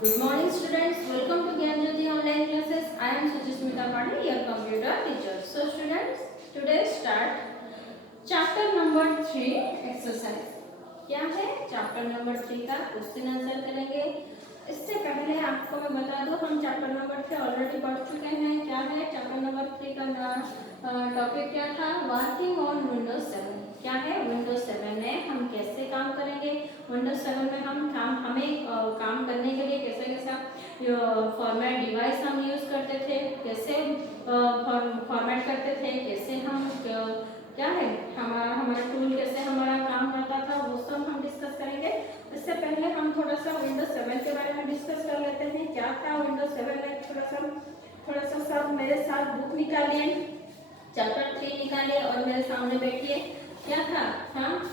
Good morning students, welcome to Gyan Jyoti online classes. I am Sujismita Pandey, your computer teacher. So students, today start chapter number 3 exercise. क्या है chapter number 3 का question answer करेंगे। इससे पहले आपको मैं बता दूं हम चैप्टर नंबर 3 ऑलरेडी पढ़ चुके हैं। क्या है चैप्टर नंबर 3 का टॉपिक क्या था? Working on Windows 7। क्या है विंडोज 7 में हम कैसे काम करेंगे, विंडोज 7 में हम काम करने के लिए कैसे कैसा फॉर्मेट डिवाइस हम यूज करते थे, कैसे फॉर्मेट करते थे, कैसे हम क्या है हमारा टूल कैसे हमारा काम करता था, वो सब हम डिस्कस करेंगे। इससे पहले हम थोड़ा सा विंडोज 7 के बारे में डिस्कस कर लेते हैं। क्या था विंडोज 7 में, थोड़ा सा सब मेरे साथ बुक निकालिए, चैप्टर 3 निकालिए और मेरे सामने बैठिए। क्या था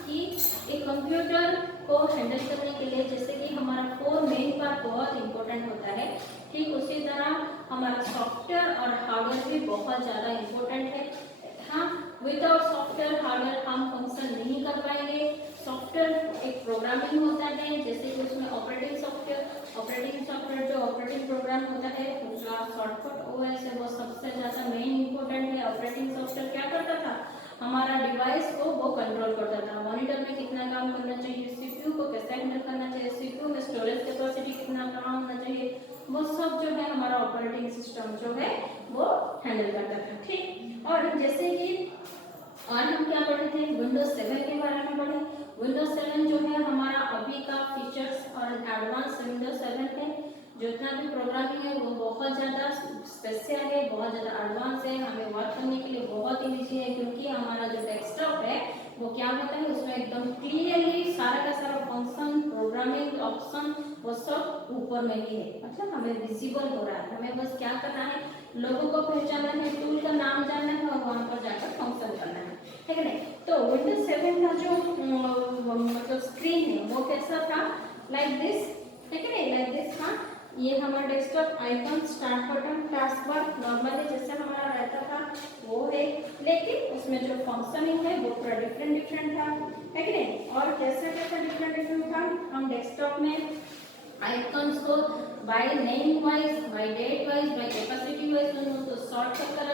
कि एक कंप्यूटर को हैंडल करने के लिए जैसे कि हमारा 4 मेन पार्ट बहुत इंपॉर्टेंट होता है, ठीक उसी तरह हमारा सॉफ्टवेयर और हार्डवेयर भी बहुत ज़्यादा इंपॉर्टेंट है। विदाउट सॉफ्टवेयर हार्डवेयर हम फंक्शन नहीं कर पाएंगे। सॉफ्टवेयर एक प्रोग्रामिंग होता है, जैसे कि उसमें ऑपरेटिंग सॉफ्टवेयर जो ऑपरेटिंग प्रोग्राम होता है उसका शॉर्टकट ओएस है, वो सबसे ज़्यादा मेन इंपॉर्टेंट है। ऑपरेटिंग सॉफ्टवेयर क्या करता था, हमारा डिवाइस को वो कंट्रोल करता था। मॉनिटर में कितना काम करना चाहिए, सीपीयू को कैसे हैंडल करना चाहिए, सीपीयू में स्टोरेज कैपेसिटी कितना कहाँ होना चाहिए, वो सब जो है हमारा ऑपरेटिंग सिस्टम जो है वो हैंडल करता था। ठीक, और जैसे कि और हम क्या पढ़े थे, विंडोज 7 के बारे में पढ़े। विंडोज 7 जो है हमारा अभी का फीचर्स और एडवांस विंडोज 7 है। जितना भी प्रोग्रामिंग है वो बहुत ज़्यादा स्पेशल है, बहुत ज़्यादा एडवांस है, हमें वर्क करने के लिए बहुत ईजी है, क्योंकि हमारा जो डेस्कटॉप है वो क्या होता है, उसमें एकदम क्लियरली सारा का सारा फंक्शन, प्रोग्रामिंग ऑप्शन वो सब ऊपर में ही है, मतलब हमें विजिबल हो रहा है। हमें बस क्या करना है, लोगों को पहचानना है, टूल का नाम जानना है और वहाँ पर जाकर फंक्शन करना है, ठीक है नहीं। तो विंडोज 7 का जो मतलब स्क्रीन है वो कैसा था, लाइक दिस, ठीक है नहीं, लाइक दिस। ये हमारा desktop icon, start button, task bar normally जैसे हमारा रहता था वो है, लेकिन उसमें जो फंक्शनिंग है वो थोड़ा डिफरेंट था, है कि नहीं। और कैसा डिफरेंट था, हम डेस्कटॉप में आइकन्स को by name wise, by date wise, by capacity wise उनको सॉर्ट कर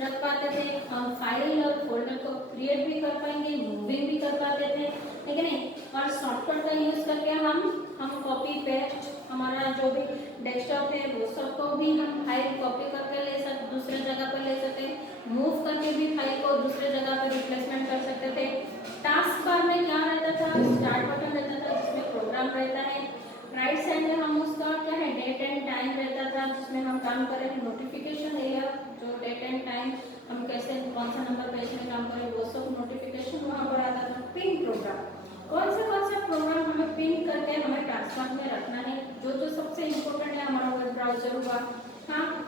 रख पाते थे। हम फाइल और फोल्डर को क्रिएट भी कर पाएंगे, मूविंग भी कर पाते थे, ठीक है नहीं। और शॉर्टकट का यूज करके हम कॉपी पेस्ट, हमारा जो भी डेस्कटॉप है वो सबको भी हम फाइल कॉपी करके ले सकते, दूसरे जगह पर ले सकते, मूव करके भी फाइल को दूसरे जगह पर रिप्लेसमेंट कर सकते थे। टास्क बार में क्या रहता था, स्टार्ट बटन रहता था जिसमें प्रोग्राम रहता है, राइट साइड में हम उसका क्या है डेट एंड टाइम रहता था जिसमें हम काम कर रहे हैं, नोटिफिकेशन एरिया जो डेट एंड टाइम हम कैसे कौन सा नंबर पेज में काम करें वो सब नोटिफिकेशन वहाँ पर आता था। पिन प्रोग्राम, कौन सा प्रोग्राम हमें पिन करके हमें टास्क में रखना है, जो सबसे इम्पोर्टेंट है हमारा वेब ब्राउजर हुआ,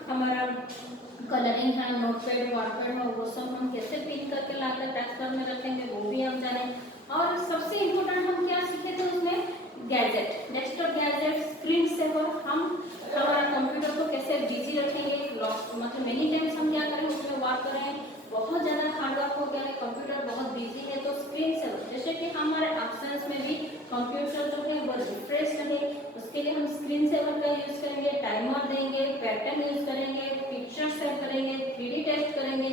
हमारा कलरिंग है, नोटपैड, वर्डपैड है, वो सब हम कैसे पिन करके लाकर टास्क में रखेंगे वो भी हम जाने। और सबसे इम्पोर्टेंट हम क्या सीखे थे उसमें, gadget, desktop gadget, screen saver, हम हमारा कंप्यूटर को कैसे बिजी रखेंगे, मतलब मेनी टाइम्स हम क्या करें उसमें वर्क करें, बहुत ज़्यादा हार्ड वर्क हो गया है, कंप्यूटर बहुत बिजी है, तो स्क्रीन सेवर जैसे कि हमारे एब्सेंस में भी कंप्यूटर जो है वो रिफ्रेश रहे, उसके लिए हम स्क्रीन सेवर का यूज़ करेंगे, टाइमर देंगे, पैटर्न यूज़ करेंगे, पिक्चर सेव करेंगे, 3D टेस्ट करेंगे,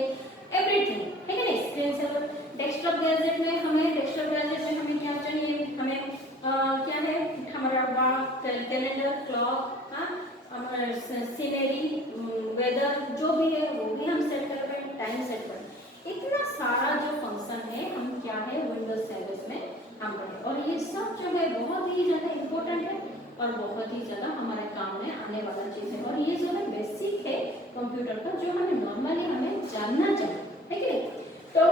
एवरीथिंग, ठीक है ना। स्क्रीन सेवर डेस्कटॉप गैजेट में हमें क्या चाहिए, हमें क्या है हमारा कैलेंडर, क्लॉक, हमारा सीनरी, वेदर जो भी है वो भी हम सेट कर पाएंगे, टाइम सेट कर, इतना सारा जो फंक्शन है हम क्या है विंडोज 7 में हम पढ़े। और ये सब जो है बहुत ही ज़्यादा इम्पोर्टेंट है और बहुत ही ज़्यादा हमारे काम में आने वाला चीज़ है, और ये जो है बेसिक है कंप्यूटर का जो हमें नॉर्मली हमें जानना चाहिए, ठीक है। तो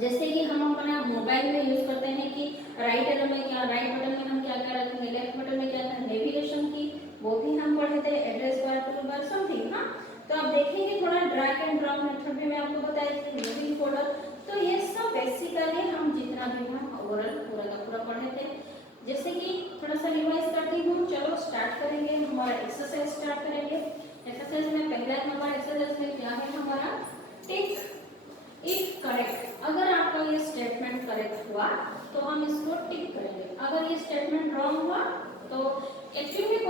जैसे कि हम अपना मोबाइल में यूज करते हैं कि राइट बटन में हम क्या क्या रखेंगे, लेफ्ट बटन में क्या था, नेविगेशन की, वो भी हम पढ़े थे, address bar, tool bar, something. तो आप देखेंगे थोड़ा ड्रैग एंड ड्रॉप मेथड भी मैं आपको बताया था, मूविंग फोल्डर, तो ये सब बेसिकली हम जितना भी हम ओवरऑल पूरा का पूरा पढ़े थे। जैसे कि थोड़ा सा रिवाइज करती हूँ, चलो स्टार्ट करेंगे, हमारा एक्सरसाइज स्टार्ट करेंगे। एक्सरसाइज में पहला हमारा एक्सरसाइज में क्या है हमारा, टिक इफ करेक्ट, अगर आपका ये स्टेटमेंट करेक्ट हुआ तो हम इसको टिक करेंगे, अगर ये स्टेटमेंट रॉन्ग हुआ तो एक्चुअली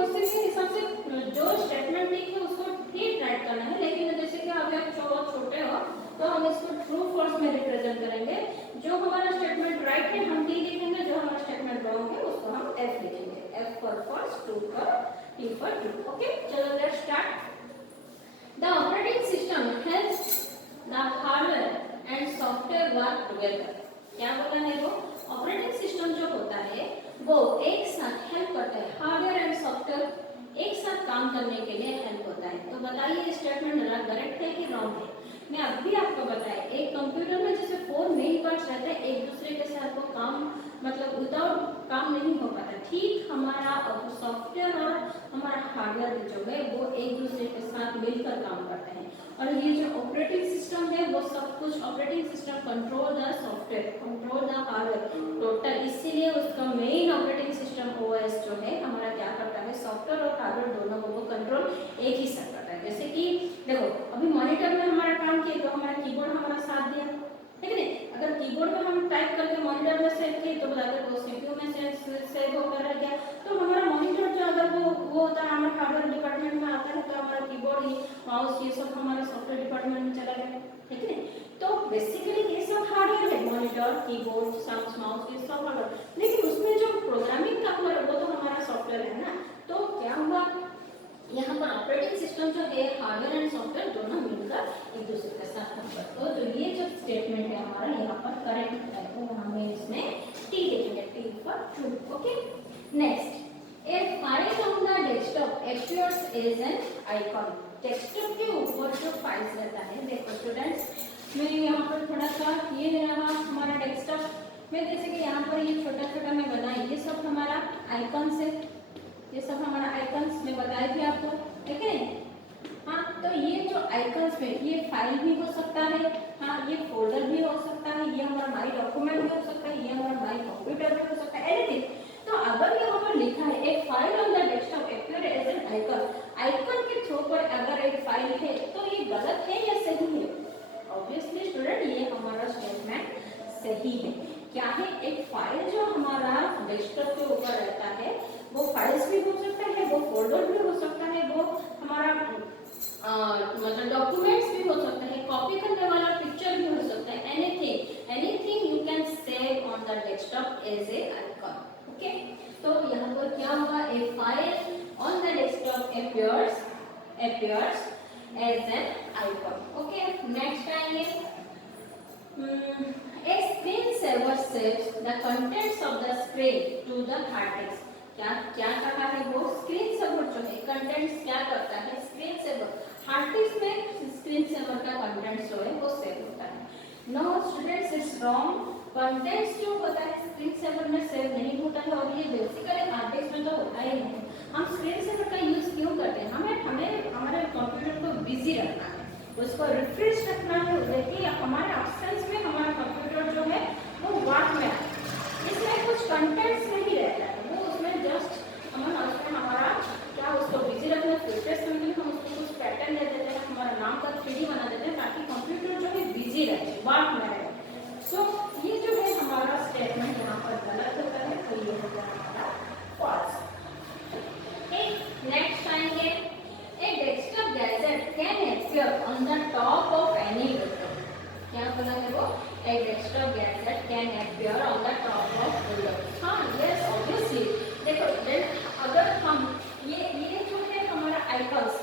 तो हम इसको ट्रू फॉल्स में रिप्रेजेंट करेंगे। जो हमारा स्टेटमेंट राइट है हम टी लिखेंगे, जो हमारा स्टेटमेंट रॉन्ग है उसको हम एफ लिखेंगे। F for false, true for, T for true. Okay, चलो let's start. The operating system helps the hardware and software work together. क्या बोला है वो? ऑपरेटिंग सिस्टम जो होता है वो एक साथ हेल्प करता है, हार्डवेयर एंड सॉफ्टवेयर एक साथ काम करने के लिए हेल्प होता है। तो बताइए स्टेटमेंट करेक्ट है कि रॉन्ग है? मैं अभी आपको बताया, एक कंप्यूटर में जैसे 4 मेन पार्ट्स रहते हैं, एक दूसरे के साथ वो काम मतलब विदाउट काम नहीं हो पाता। ठीक हमारा सॉफ्टवेयर और हमारा हार्डवेयर जो है वो एक दूसरे के साथ मिलकर काम करते हैं। और ये जो ऑपरेटिंग सिस्टम है वो सब कुछ operating system control the software, control the hardware total, इसीलिए उसका मेन ऑपरेटिंग सिस्टम ओएस जो है हमारा क्या करता है, सॉफ्टवेयर और हार्डवेयर दोनों को वो कंट्रोल एक ही साथ करता है। जैसे कि देखो अभी मॉनिटर में हमारा काम किया तो हमारा कीबोर्ड हमारा साथ दिया, ठीक है नहीं? अगर कीबोर्ड में हम टाइप करके मॉनिटर में सेव किए तो अगर वो सीपीयू में सेव होकर रह गया तो हमारा मॉनिटर जो अगर वो होता है हमारे हार्डवेयर डिपार्टमेंट में आता है तो हमारा कीबोर्ड ही माउस ये सब हमारे सॉफ्टवेयर डिपार्टमेंट में चला गया, ठीक है? तो बेसिकली ये सब हार्डवेयर है, मॉनिटर, कीबोर्ड, माउस ये सब हार्डवेयर, लेकिन उसमें जो प्रोग्रामिंग काम है वो तो हमारा सॉफ्टवेयर है ना। तो क्या हुआ यहाँ पर ऑपरेटिंग सिस्टम जो है हार्डवेयर एंड सॉफ्टवेयर दोनों मिलकर एक दूसरे के साथ काम करते हैं। तो ये जो स्टेटमेंट है हमारा यहाँ पर करेक्ट है तो हमें इसमें टी लिखेंगे, T for true. Okay, next, A file on the desktop appears as an icon। Desktop के ऊपर जो फाइल्स रहता है, देखो स्टूडेंट्स मैं यहाँ पर थोड़ा सा ये ले रहा हमारा डेस्कटॉप में, जैसे कि यहाँ पर ये छोटा छोटा मैं बनाई, ये सब हमारा आइकॉन्स है, ये सब हमारा आइकन्स में बताए थे आपको, ठीक है? हाँ, तो ये जो आइकन्स में ये फाइल भी हो सकता है, हाँ ये फोल्डर भी हो सकता है, ये हमारा माई डॉक्यूमेंट भी हो सकता है, ये हमारा माई कंप्यूटर भी हो सकता है, एनीथिंग। तो अगर यहाँ पर लिखा है एक file on the desktop appear as an icon, icon के थ्रू पर अगर एक फाइल है तो ये गलत है या सही है? ऑब्वियसली स्टूडेंट ये हमारा स्टेटमेंट सही है। क्या है? एक फाइल जो हमारा डेस्कटॉप के ऊपर रहता है वो फाइल्स भी हो सकता है, वो फोल्डर भी हो सकता है, वो हमारा मतलब डॉक्यूमेंट्स भी हो सकता है, कॉपी करने वाला पिक्चर भी हो सकता है, anything you can save on the desktop as a icon. Okay, तो यहाँ पर क्या हुआ, a file on the desktop appears as an icon। Okay, next आएंगे, a screensaver saves the contents of the screen to the hard disk। क्या कहा है वो? स्क्रीन सेवर जो है कंटेंट्स क्या करता है, स्क्रीन सेवर हार्ड डिस्क में स्क्रीन सेवर का कंटेंट्स जो है वो सेव होता है। No students, it's wrong. Contents जो होता है स्क्रीन सेवर में सेव नहीं होता है और ये बेसिकली हार्ड डिस्क में तो होता ही नहीं। हम स्क्रीन सेवर का यूज क्यों करते हैं? हमें हमारे कंप्यूटर को बिजी रखना है, उसको रिफ्रेश रखना है, देखिए हमारे ऑप्शंस में हमारा कंप्यूटर जो है वो वर्क में आए, इसमें कुछ कंटेंट्स नहीं रहता है, वो उसमें जस्ट उसमें हमारा क्या उसको बिजी रखना, रिफ्रेश करने के लिए हम उसको कुछ पैटर्न दे देते हैं, हमारा नाम का 3D बना देते हैं ताकि कंप्यूटर जो है बिजी रहे, वर्क में रहे। सो ये जो है हमारा स्टेटमेंट यहाँ पर गलत होता है, तो ये हो गया हमारा फॉल्स। नेक्स्ट आएंगे, ए desktop gadget can appear on the top of any window। क्या बोला है वो? A desktop gadget can appear on the top of window। हाँ, yes, obviously। देखो अगर हम ये जो है हमारा आइकन्स,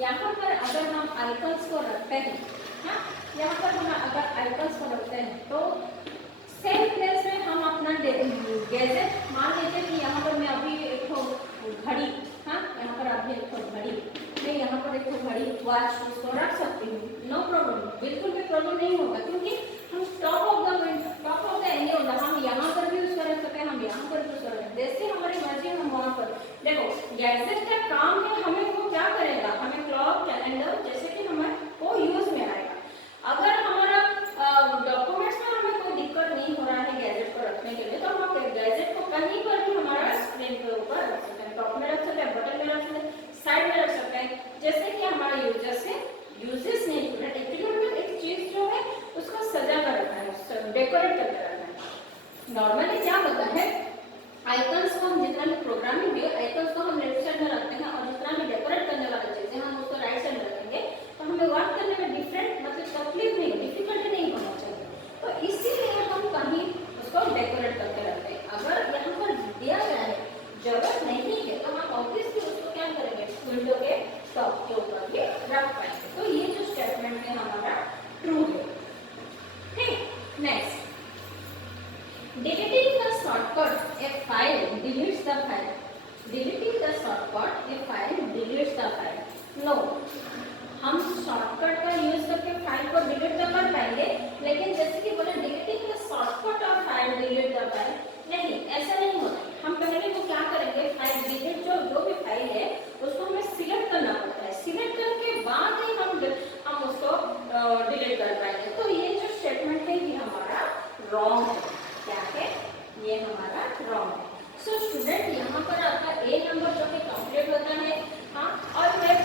यहाँ पर अगर हम आइकन्स को रखते हैं, हाँ यहाँ पर हम अगर आइकन्स को रखते हैं तो सेम प्लेस में हम अपना गैजेट मान लेते हैं कि यहाँ पर मैं अभी एक घड़ी, हाँ यहाँ पर अभी एक घड़ी, मैं यहाँ पर एक घड़ी वॉच उसको रख सकती हूँ, नो प्रॉब्लम, बिल्कुल भी प्रॉब्लम नहीं होगा, क्योंकि हम टॉप ऑफ द एनी होगा, हम यहाँ पर भी यूज कर सकते हैं, हम यहाँ पर भी यूज कर सकते हैं, जैसे हमारी मर्जी हम वहाँ पर। देखो गैजेट का काम है हमें वो क्या करेगा, हमें क्लॉक, कैलेंडर जैसे कि हमें वो यूज में आएगा। अगर हमारा डॉक्यूमेंट्स में हमें कोई दिक्कत नहीं हो रहा है गैजेट को रखने के लिए, तो हम गैजेट को कहीं पर भी हमारा स्क्रीन के ऊपर रख सकते हैं, टॉप में रख सकते हैं, बटन में रख सकते हैं, साइड में रख सकते हैं, जैसे कि हमारे यूजर्स नहीं। एक्चुअली एक चीज जो है नहीं है तो हम ऑब्वियसली उसको क्या करेंगे, विंडो के टॉप के ऊपर भी रख पाएंगे। तो ये जो स्टेटमेंट है हमारा ट्रू है। ठीक, next, deleting the shortcut a file deletes the file. Deleting the shortcut a file deletes the file. No, हम शॉर्टकट का यूज करके फाइल को डिलीट तो कर पाएंगे, लेकिन जैसे कि बोले डिलीटिंग द शॉर्टकट और फाइल डिलीट द फाइल, नहीं, ऐसा नहीं होता। हम पहले वो क्या करेंगे, फाइल डिलीट जो भी फाइल है उसको हमें सिलेक्ट करना पड़ता है, सिलेक्ट करके बाद ही हम उसको डिलीट कर पाएंगे। तो ये जो स्टेटमेंट है ये हमारा रॉन्ग है। क्या है, ये हमारा रॉन्ग है। सो स्टूडेंट, यहाँ पर आपका ए नंबर जो है कंप्लीट होता है। हाँ, और मैं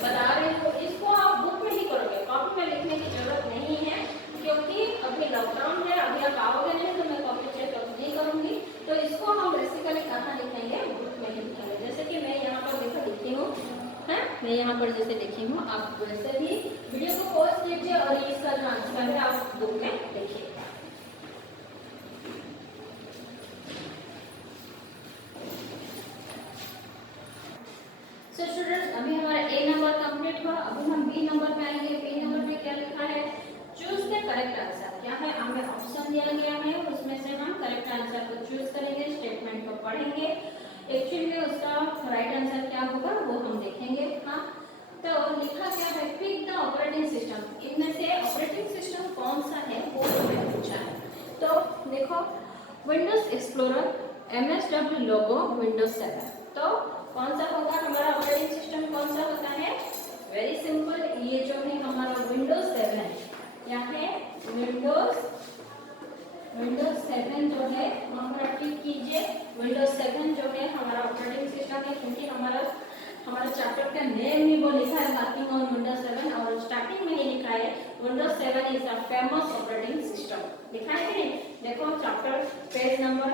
बता रही हूँ इसको आप बुक में ही करोगे, कॉपी में लिखने की जरूरत नहीं है, क्योंकि अभी लॉकडाउन है, अभी आप आओगे नहीं तो मैं कॉपी चेक नहीं करूँगी। तो इसको हम बेसिकली कहाँ लिखेंगे, बुक में ही लिखेंगे। जैसे कि मैं यहाँ पर देखो लिखती हूँ, है, मैं यहाँ पर जैसे लिखी हूँ, आप वैसे ही वीडियो को पॉज कीजिए और इसका जो आंसर है आप बुक में लिखिए। सो स्टूडेंट्स, अभी हमारा ए नंबर कंप्लीट हुआ। अभी हम बी नंबर पे आएंगे। बी नंबर में क्या लिखा है, चूज द करेक्ट आंसर। क्या है, हमें ऑप्शन दिया गया है, उसमें से हम करेक्ट आंसर को चूज करेंगे, स्टेटमेंट को पढ़ेंगे, एक्चुअली में उसका राइट आंसर क्या होगा वो हम देखेंगे। हाँ, तो लिखा क्या है, पिक द ऑपरेटिंग सिस्टम। इनमें से ऑपरेटिंग सिस्टम कौन सा है वो हमें पूछा है। तो देखो, विंडोज एक्सप्लोरर, MS-DOS लोगो, विंडोज 7। तो कौन सा होगा हमारा ऑपरेटिंग सिस्टम, कौन सा होता है, वेरी सिंपल, ये जो है हमारा विंडोज 7 या है विंडोज 7 जो है वहाँ पर क्लिक कीजिए। विंडोज 7 जो है हमारा ऑपरेटिंग सिस्टम है, क्योंकि हमारा चैप्टर का नेम ही वो लिखा है वर्किंग ऑन विंडोज 7, और स्टार्टिंग में ही लिखा है Windows 7 is a famous operating system. लिखा है कि नहीं, देखो चैप्टर पेज नंबर,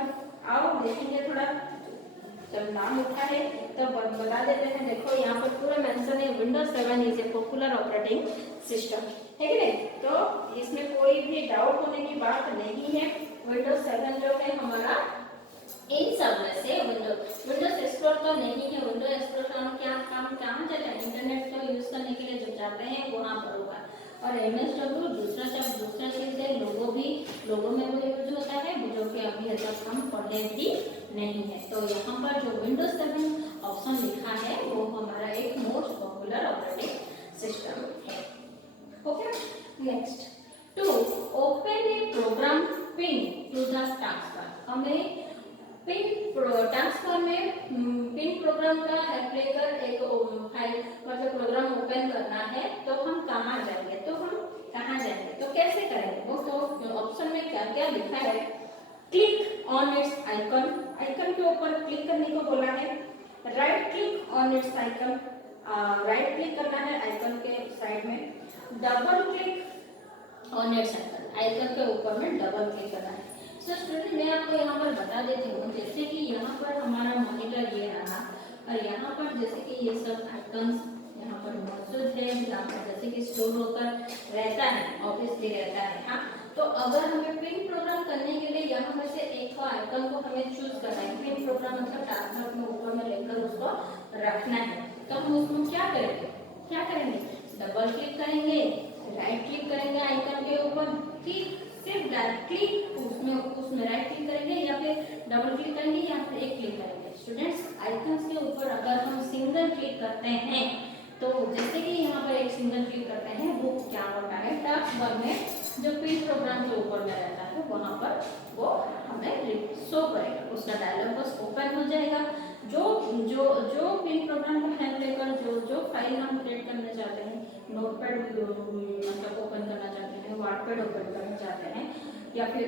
आओ देखेंगे थोड़ा, जब नाम लिखा है तो बता देते हैं। देखो यहाँ पर पूरा मेंशन है, Windows 7 is a popular operating system, है कि नहीं। तो इसमें कोई भी डाउट होने की बात नहीं है। विंडोज 7 जो है हमारा इन सब में से विंडोज एक्सप्लोर तो नहीं है। विंडोज एक्सप्लोर का क्या काम, कहाँ जाता है, इंटरनेट को यूज करने के लिए जब जाते हैं वहाँ पर होगा। और MS-DOS दूसरा चीज है, लोगो में वो यूज होता है, जो कि अभी तक हम पढ़े भी नहीं है। तो यहाँ पर जो विंडोज 7 ऑप्शन लिखा है वो हमारा एक मोस्ट पॉपुलर ऑपरेटिंग सिस्टम है। Okay, next, to open a program pin to the task. हमें पिन ट्रांसफर में पिन प्रोग्राम का हेल्प लेकर एक फाइल मतलब प्रोग्राम ओपन करना है, तो हम कहाँ जाएंगे, तो कैसे करेंगे वो, तो ऑप्शन में क्या क्या लिखा है, क्लिक ऑन इट्स आइकन के ऊपर क्लिक करने को बोला है, right click on it's icon, right click करना है आइकन के साइड में, double click on it's icon के ऊपर में डबल क्लिक करना है। सो स्टूडेंट, मैं आपको यहाँ पर बता देती हूँ, जैसे कि यहाँ पर हमारा मॉनिटर ये रहा, और यहाँ पर जैसे कि ये सब आइकन्स यहाँ पर मौजूद है, यहाँ पर जैसे कि स्टोर होकर रहता है, ऑब्वियसली रहता है। हाँ, तो अगर हमें पिन प्रोग्राम करने के लिए यहाँ में से एक आइकन को हमें चूज करना है, पिन प्रोग्राम मतलब टास्क में ऊपर में लेकर उसको रखना है, तो हम उसमें क्या करेंगे, डबल क्लिक करेंगे, राइट क्लिक करेंगे आइकन के ऊपर, सिर्फ डायरेक्टली उसमें राइट क्लिक करेंगे या फिर डबल क्लिक करेंगे या फिर एक क्लिक करेंगे। स्टूडेंट्स, आइकन्स के ऊपर अगर हम सिंगल क्लिक करते हैं, तो जैसे कि यहाँ पर एक सिंगल क्लिक करते हैं, वो क्या होता है, टास्क बार में जो पिन प्रोग्राम के ऊपर में रहता है वहाँ पर वो हमें शो करेगा, उसका डायलॉग बॉक्स ओपन हो जाएगा। जो पिन प्रोग्राम को हेल्प लेकर जो फाइल हम क्रिएट करना चाहते हैं, नोटपैड मतलब ओपन करना चाहते हैं, वर्डपैड ओपन करना चाहते हैं, या फिर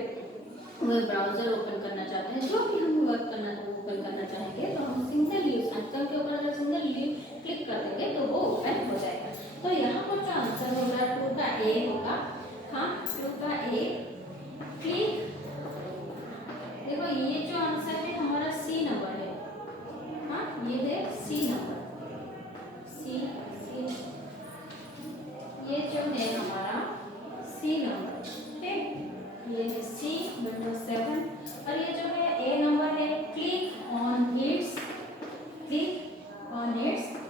वेब ब्राउजर ओपन करना चाहते हैं, जो भी हम ओपन करना चाहेंगे, तो हम सिंगल यूज आइकन के ऊपर अगर सिंगल क्लिक कर देंगे तो वो ओपन हो जाएगा। तो यहाँ पर जो आंसर होगा 2 का ए होगा। हाँ, 2 का ए क्लिक, देखो ये जो आंसर है हमारा सी नंबर है। हाँ, ये है सी नंबर, सी ये जो है हमारा सी नंबर है, ये है सी विंडोज 7, और ये जो है ए नंबर है, click on it's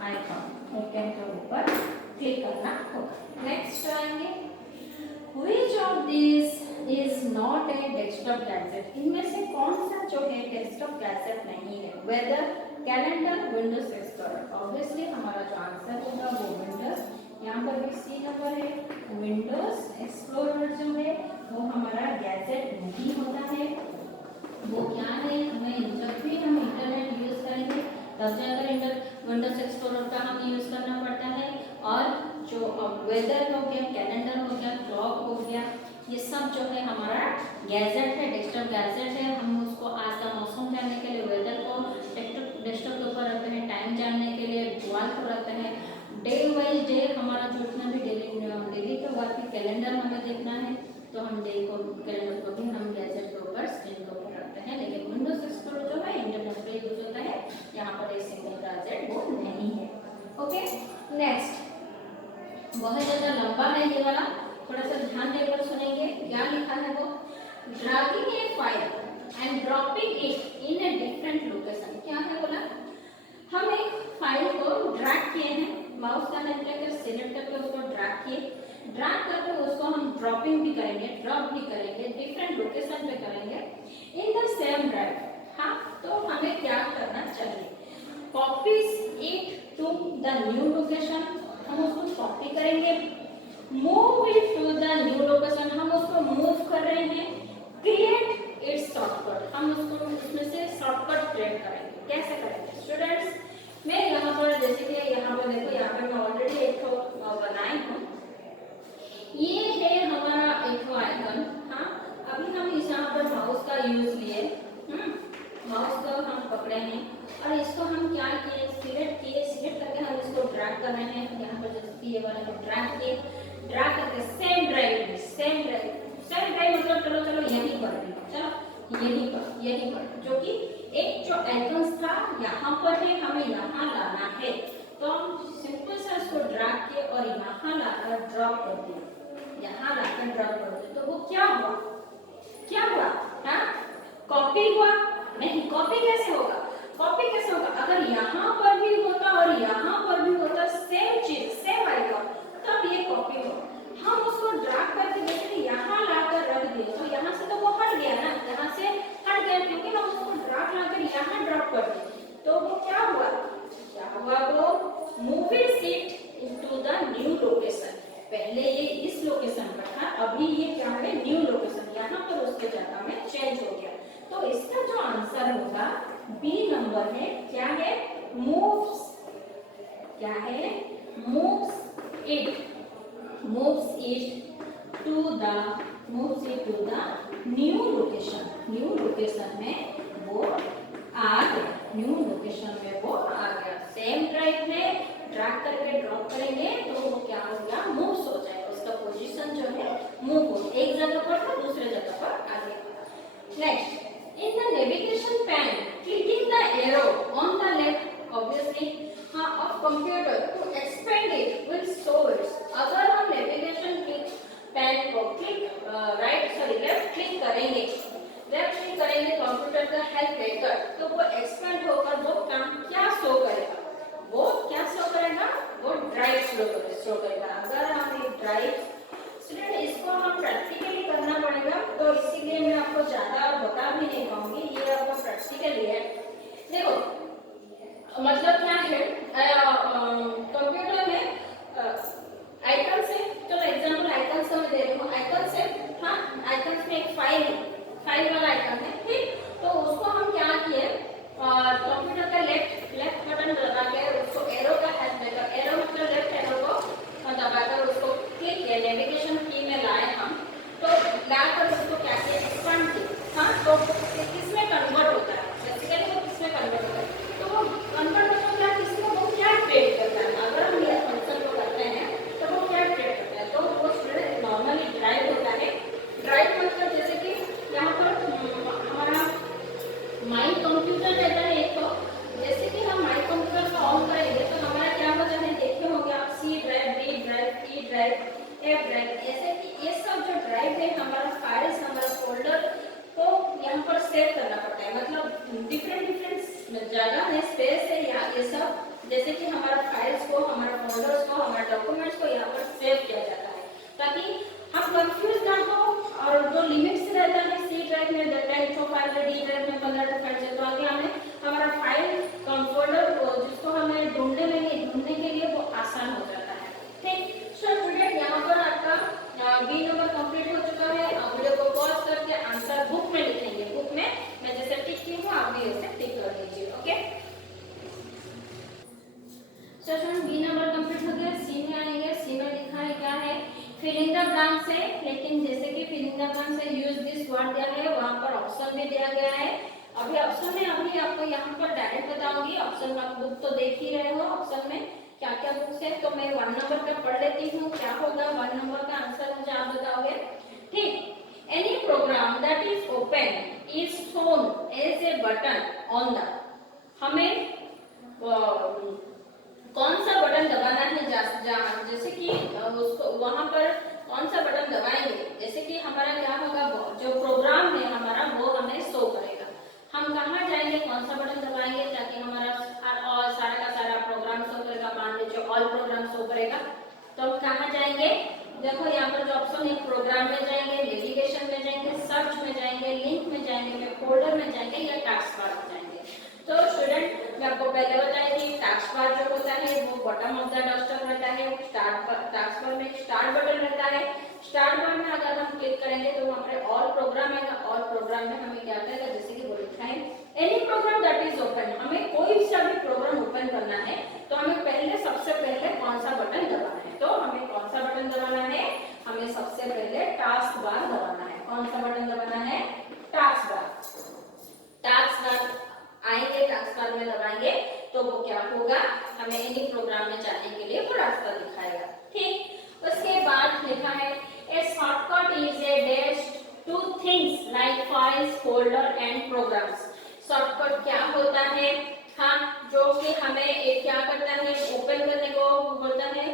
icon icon के ऊपर क्लिक करना होगा। नेक्स्ट आएंगे, Which of these is not a desktop gadget? इनमें से कौन सा जो है डेस्कटॉप गैजेट नहीं है? Weather, calendar, Windows Explorer. Obviously हमारा जो आंसर होगा वो विंडोज, यहाँ पर भी सी नंबर है। विंडोज एक्सप्लोरर जो है वो हमारा गैजेट नहीं होता है। वो क्या है, हमें जब भी हम इंटरनेट यूज करेंगे तब जाकर विंडोज एक्सप्लोरर का हम यूज करना पड़ता है। और जो वेदर हो गया, कैलेंडर हो गया, क्लॉक हो गया, ये सब जो है हमारा गैजेट है, डेस्कटॉप गैजेट है। हम उसको आज का मौसम जानने के लिए वेदर को डेस्कटॉप के ऊपर रखते हैं, टाइम जानने के लिए वॉल पर रखते हैं, डे वाइज डे हमारा जो इतना भी डेली के वर्क की कैलेंडर हमें देखना है तो हम डे को कैलेंडर को भी हम गैजेट के ऊपर स्क्रीन के ऊपर रखते हैं। लेकिन विंडोज एक्सप्लोरर जो है इंटरनेट पे यूज होता है, यहाँ पर एक सिंगल गैजेट वो नहीं है। ओके, नेक्स्ट बहुत ज़्यादा लंबा है ये वाला, थोड़ा सा ध्यान देकर सुनेंगे। क्या लिखा है वो, dragging A file and dropping it in a different location. क्या है बोला, हम एक फाइल को ड्रैग किए हैं, माउस का हेल्प लेकर सिलेक्ट करके उसको ड्रैग किए, ड्रैग करके उसको हम ड्रॉपिंग भी करेंगे, ड्रॉप भी करेंगे, डिफरेंट लोकेशन पे करेंगे इन द सेम ड्राइव। हाँ, तो हमें क्या करना चाहिए, copies it to the new location, हम उसको कॉपी करेंगे, move it to the new location, हम उसको मूव कर रहे हैं, क्रिएट इट्स शॉर्टकट, हम उसको उसमें से शॉर्टकट क्रिएट करेंगे। कैसे करेंगे स्टूडेंट्स, मैं यहाँ पर जैसे कि यहाँ पर देखो, यहाँ पर मैं ऑलरेडी एक तो बनाई हूँ, ये है हमारा एक आइकन। हाँ, अभी हम इस यहाँ पर माउस का यूज लिए, माउस को हम पकड़े हैं और इसको हम क्या किए, सिलेक्ट किए, सिलेक्ट करके हम इसको ड्रैग कर रहे हैं। यहाँ पर जैसे ये वाला को ड्रैग किए, ड्रैग करके सेम ड्राइव में, सेम ड्राइव मतलब चलो चलो यहीं पर भी, चलो यहीं पर जो कि एक जो आइकन्स था यहाँ पर है, हमें यहाँ लाना है, तो हम सिंपल सा इसको ड्रैग किए और यहाँ लाकर ड्रॉप कर दिया, यहाँ लाकर ड्रॉप कर दिया, तो वो क्या हुआ, हाँ, कॉपी हुआ नहीं। कॉपी कैसे होगा, अगर यहाँ पर भी होता और यहाँ पर भी होता सेम चीज, सेम आइकन, तब ये कॉपी हो। हम उसको ड्रैग करके जैसे यहाँ लाकर रख दिए तो यहाँ से तो वो हट गया ना, यहाँ से हट गया क्योंकि हम उसको ड्रैग लाकर यहाँ ड्रॉप कर दिए, तो वो क्या हुआ वो moving it into the new location. पहले ये इस लोकेशन पर था, अभी ये क्या है, न्यू लोकेशन, यहाँ पर उसके जगह में चेंज हो गया। तो इसका जो आंसर होगा बी नंबर है, क्या है, मूव्स, क्या है, moves it to the new location में वो आ गया, न्यू लोकेशन में वो आ गया। सेम ड्राइव में ड्रैग करके ड्रॉप करेंगे तो वो क्या हो गया, मूव्स हो जाएगा, उसका पोजीशन जो है मूव हो, एक जगह पर था दूसरे जगह पर आ गया। Next, in the navigation pane, clicking the arrow on the left obviously of computer to expand it will show it। अगर हम navigation पैन को लेफ्ट क्लिक करेंगे कंप्यूटर का हेल्प लेकर, तो वो एक्सपेंड होकर वो क्या शो करेगा, वो ड्राइव शो करेगा। अगर हम एक ड्राइव, स्टूडेंट इसको हम प्रैक्टिकली करना पड़ेगा, तो इसीलिए मैं आपको ज्यादा बता भी नहीं पाऊंगी, ये आपका प्रैक्टिकली है। देखो मतलब क्या है, कंप्यूटर में आइकन से, चलो एग्जांपल आइकन से मैं दे रही हूँ, आइकन से, हाँ, आइकन में एक फाइल वाला आइकन है, ठीक, तो उसको हम क्या किए, कंप्यूटर का लेफ्ट बटन दबा के उसको एरो का हेल्प लेकर, एरो मतलब लेफ्ट एरो को दबाकर उसको क्लिक किया, नेविगेशन की में लाए हम, तो लाकर उसको क्या किया, एक्सपेंड किया। हाँ, तो किसमें कन्वर्ट होता है, बेसिकली वो किसमें कन्वर्ट होता है, तो वो कन्वर्ट होता है किसमें, वो क्या क्रिएट करता है। अगर हम ये फंक्शन को करते हैं तो वो क्या क्रिएट करता है, तो वो नॉर्मली ड्राइव होता है। ड्राइव मतलब जैसे कि यहाँ पर हमारा माई कंप्यूटर रहता है एक, तो जैसे कि हम माई कंप्यूटर को ऑन करेंगे तो हमारा क्या होता है, देखे होंगे आप, C drive, D drive, E drive, F drive, ऐसे कि ये सब जो ड्राइव है हमारा फाइल्स, हमारा फोल्डर को यहाँ पर सेव करना पड़ता है, मतलब डिफरेंट जगह है, स्पेस है, या ये सब जैसे कि हमारा फाइल्स को, हमारा फोल्डर्स को, हमारे डॉक्यूमेंट्स को यहाँ पर सेव किया जाता है, ताकि हम कंफ्यूज ना हो। और जो लिमिट्स रहता है सी ड्राइव में 10 तो फाइल है, डी ड्राइव में 15 तो फाइल है, तो आगे हमें हमारा फाइल फोल्डर जिसको हमें ढूंढने के लिए वो आसान हो जाता है। ठीक, सो स्टूडेंट यहाँ पर आपका बी नंबर कंप्लीट हो चुका है। आप वीडियो को पॉज करके आंसर बुक में लिखेंगे। बुक में मैं जैसे टिक की हूँ, आप भी ऐसे टिक कर दीजिए। Okay, so student B number complete हो गया। सी में आएंगे। सी में लिखा है क्या है, फिलिंग द ब्लैंक्स है, लेकिन जैसे कि फिलिंग द ब्लैंक्स है यूज दिस वर्ड दिया है, वहां पर ऑप्शन भी दिया गया है। अभी ऑप्शन में अभी आपको यहाँ पर डायरेक्ट बताऊंगी। ऑप्शन आप बुक तो देख ही रहे हो, ऑप्शन में क्या क्या बुक्स है। तो मैं 1 नंबर का पढ़ लेती हूँ, क्या होगा 1 नंबर का आंसर मुझे आप बताओगे। ठीक, any program that is open is shown as a button on the, हमें कौन सा बटन दबाना है, जैसे कि उसको वहां पर कौन सा बटन दबाएंगे, जैसे कि हमारा क्या होगा, जो प्रोग्राम है हमारा वो हमें शो करेगा। हम कहाँ जाएंगे, कौन सा बटन दबाएंगे ताकि हमारा और सारा का सारा प्रोग्राम शो करेगा। मान लीजिए ऑल प्रोग्राम शो करेगा, तो हम कहाँ जाएंगे, देखो यहाँ पर जो ऑप्शन है, प्रोग्राम में जाएंगे, नेविगेशन में जाएंगे, सर्च में जाएंगे, लिंक में जाएंगे, फोल्डर में जाएंगे या टास्क बार में जाएंगे। तो स्टूडेंट मैं आपको पहले बताया कि टास्क बार जो होता है वो बॉटम ऑफ द डेस्कटॉप रहता है। टास्क बार में स्टार्ट बटन रहता है। स्टार्ट बार में अगर हम क्लिक करेंगे तो वहां पर ऑल प्रोग्राम आएगा। ऑल प्रोग्राम में हमें क्या करेगा, जैसे कि वो लिखा है any program that is open, हमें कोई सा भी प्रोग्राम ओपन करना है तो हमें पहले सबसे पहले कौन सा बटन दबाना है। तो हमें कौन सा बटन दबाना है, हमें सबसे पहले टास्क बार दबाना है। कौन सा बटन दबाना है, टास्क बार। टास्क बार आएंगे, टास्क बार में दबाएंगे तो वो क्या होगा, हमें एनी प्रोग्राम में जाने के लिए वो रास्ता दिखाएगा। ठीक, उसके बाद लिखा है a shortcut is a dash to things like files, folder and programs. Shortcut क्या होता है, हाँ, जो कि हमें एक क्या करता है, ओपन करने को बोलता है।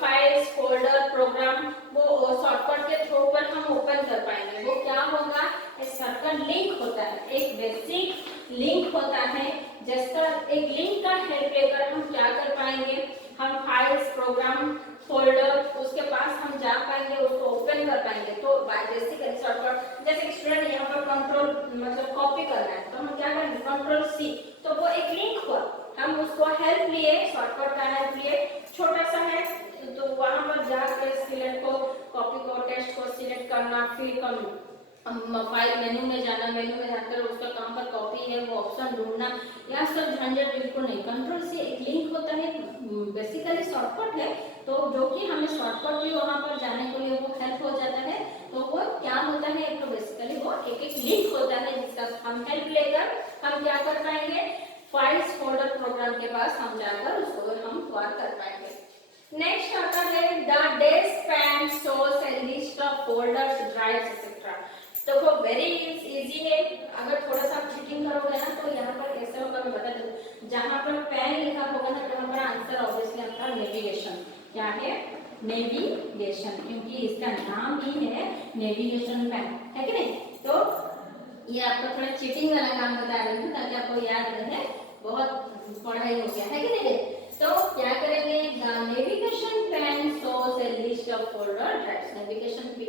फाइल्स, फोल्डर, प्रोग्राम वो शॉर्टकट के थ्रू पर हम ओपन कर पाएंगे। वो क्या होगा, शॉर्टकट लिंक होता है, एक बेसिक लिंक होता है, जिसका एक लिंक का हेल्प लेकर हम क्या कर पाएंगे, हम फाइल्स, प्रोग्राम, फोल्डर उसके पास हम जा पाएंगे, उसको ओपन कर पाएंगे। तो बेसिकली शॉर्टकट, जैसे स्टूडेंट यहाँ पर कंट्रोल मतलब कॉपी करना है तो हम क्या करेंगे, कंट्रोल सी, तो वो एक लिंक हुआ, हम उसको हेल्प लिए, शॉर्टकट का हेल्प लिए, छोटा सा है तो वहां पर जाकर सिलेक्ट को, कॉपी को, टेस्ट को सिलेक्ट करना, फिर फाइल मेनू में जाना, मेनू में जाकर उसका कहां पर कॉपी है वो ऑप्शन ढूंढना, यह सब झंझट बिल्कुल नहीं। कंट्रोल से एक लिंक होता है, बेसिकली शॉर्टकट है, तो जो कि हमें शॉर्टकट भी वहां पर जाने के लिए वो हेल्प हो जाता है। तो वो क्या होता है, एक तो बेसिकली वो एक लिंक होता है जिसका हम हेल्प लेकर हम क्या कर पाएंगे, फाइल्स, फोल्डर, प्रोग्राम के पास हम जाकर उसको हम वर्क कर पाएंगे। नेक्स्ट आता है the desk pan shows A list of folders, drives etcetera. देखो वेरी इजी है, अगर थोड़ा सा चीटिंग करोगे ना तो यहाँ पर कैसे होगा मैं बता दूं। जहाँ पर पैन लिखा होगा ना तो हमारा आंसर ऑब्वियसली आपका नेविगेशन, क्या है, नेविगेशन, क्योंकि इसका नाम ही है नेविगेशन पैन, है कि नहीं। तो ये आपको थोड़ा चीटिंग वाला काम बता रही हूँ ताकि आपको याद रहे, बहुत पढ़ाई हो गया है कि नहीं। तो क्या करेंगे, navigation pan shows A list of folder drives. Navigation की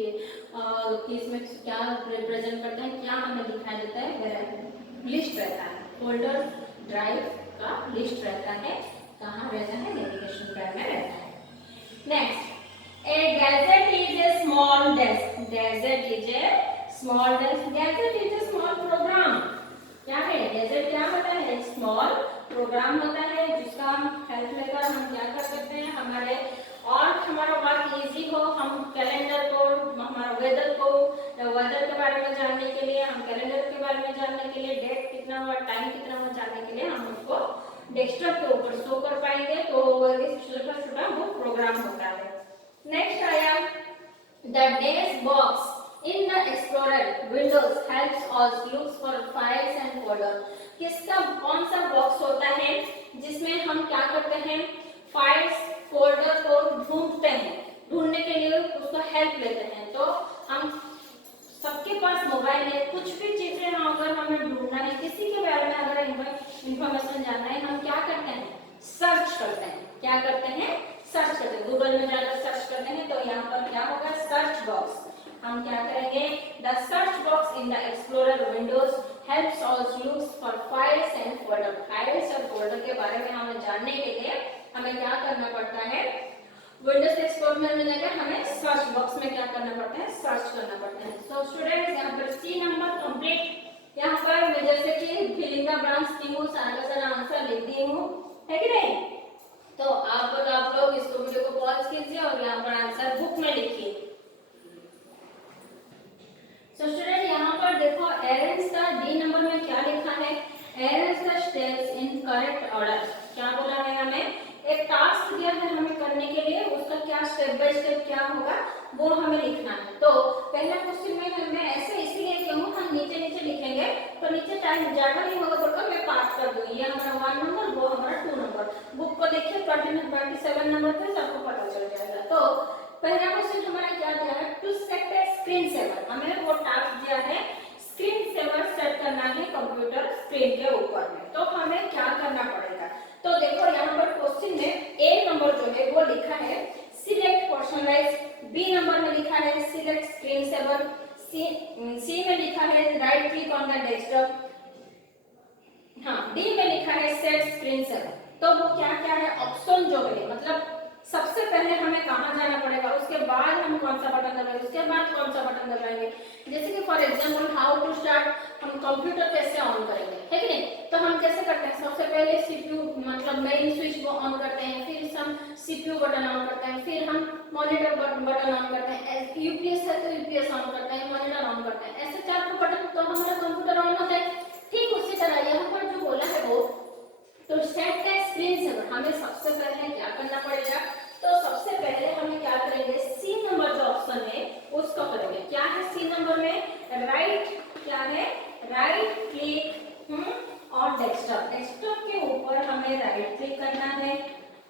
इसमें क्या रिप्रेजेंट करता है, क्या हमें दिखाई देता है, लिस्ट रहता है, फोल्डर ड्राइव का लिस्ट रहता है, कहाँ रहता है, नेविगेशन पैन में रहता है। Next, a gadget is a small desk, gadget is a small desk, gadget is a small program. क्या है, गैजेट क्या होता है, स्मॉल प्रोग्राम होता है जिसका हम हेल्प लेकर हम क्या कर सकते हैं, हमारे और हमारा वर्क इजी हो, हम कैलेंडर को, हमारा वेदर को, वेदर के बारे में जानने के लिए, हम कैलेंडर के बारे में जानने के लिए, डेट कितना हुआ, टाइम कितना हुआ जानने के लिए हम उसको डेस्कटॉप के ऊपर शो कर पाएंगे। तो छोटा छोटा वो प्रोग्राम होता है। नेक्स्ट आया the desk box in the explorer windows helps us look for files and folder। किसका कौन सा बॉक्स होता है जिसमें हम क्या करते हैं, फाइल्स, फोल्डर को ढूंढते हैं, ढूंढने के लिए उसको हेल्प लेते हैं। तो हम सबके पास मोबाइल है, कुछ भी चीजें अगर हमें ढूंढना है, किसी के बारे में अगर इंफॉर्मेशन जानना है, हम क्या करते हैं, बॉक्स। हम क्या करेंगे, the search box in the explorer Windows helps us looks for files and folder. Files और फोल्डर के बारे में हमें जानने के लिए हमें क्या करना पड़ता है, विंडोज एक्सप्लोरर में जाकर हमें सर्च बॉक्स में क्या करना पड़ता है, सर्च करना पड़ता है। सो स्टूडेंट्स यहाँ पर सी नंबर कंप्लीट। यहाँ पर मैं जैसे कि फिलिंग द ब्लैंक्स की हूँ, सारा का सारा आंसर लिख दी हूँ, है कि नहीं। तो आप लोग इसको वीडियो को पॉज कीजिए और यहाँ पर आंसर बुक में लिखिए। सो स्टूडेंट यहाँ पर देखो, अरेंज द, डी नंबर में क्या लिखा है, arrange the steps in correct order. क्या बोला है, हमें एक टास्क दिया है हमें करने के लिए, उसका क्या स्टेप बाय स्टेप क्या होगा वो हमें लिखना है। तो पहला क्वेश्चन में मैं ऐसे इसीलिए कहूँ, हम नीचे नीचे लिखेंगे तो नीचे टाइम ज्यादा नहीं होगा, बोलकर मैं पास कर दूंगी। ये हमारा 1 नंबर, वो हमारा 2 नंबर। बुक को देखिए 27 नंबर पे सबको पता चल जाएगा। तो पहला क्वेश्चन हमारा क्या दिया है, to set a screen saver. हमें वो टास्क दिया है स्क्रीन सेवर सेट करना है कंप्यूटर स्क्रीन के ऊपर में। तो हमें क्या करना पड़ेगा, तो देखो यहाँ पर क्वेश्चन में ए नंबर जो है वो लिखा है सिलेक्ट पर्सनलाइज, बी नंबर में लिखा है सिलेक्ट स्क्रीन सेवर, सी में लिखा है right click on the desktop, हाँ डी में लिखा है सेट स्क्रीन सेवर। तो वो क्या क्या है ऑप्शन जो है, मतलब सबसे पहले हमें कहाँ जाना पड़ेगा, उसके बाद हम कौन सा बटन दबाएंगे, उसके बाद कौन सा बटन दबाएंगे। जैसे कि for example how to start, हम कंप्यूटर कैसे ऑन करेंगे, है कि नहीं। तो हम कैसे करते हैं, सबसे पहले सीपीयू मतलब मेन स्विच को ऑन करते हैं, फिर हम सीपीयू बटन ऑन करते हैं, फिर हम मॉनिटर बटन ऑन करते हैं, यूपीएस है तो यूपीएस ऑन करते हैं, मॉनिटर ऑन करते हैं, ऐसे 4 बटन तो हमारा कंप्यूटर ऑन होता है। ठीक उसी तरह यहाँ पर जो बोला है वो, तो सेट ए स्क्रीन सेवर हमें सबसे पहले क्या करना पड़ेगा, तो सबसे पहले हमें क्या करेंगे, सी नंबर जो ऑप्शन है उसको करेंगे। क्या है सी नंबर में, राइट, क्या है right click on desktop. Desktop के ऊपर हमें राइट क्लिक करना है,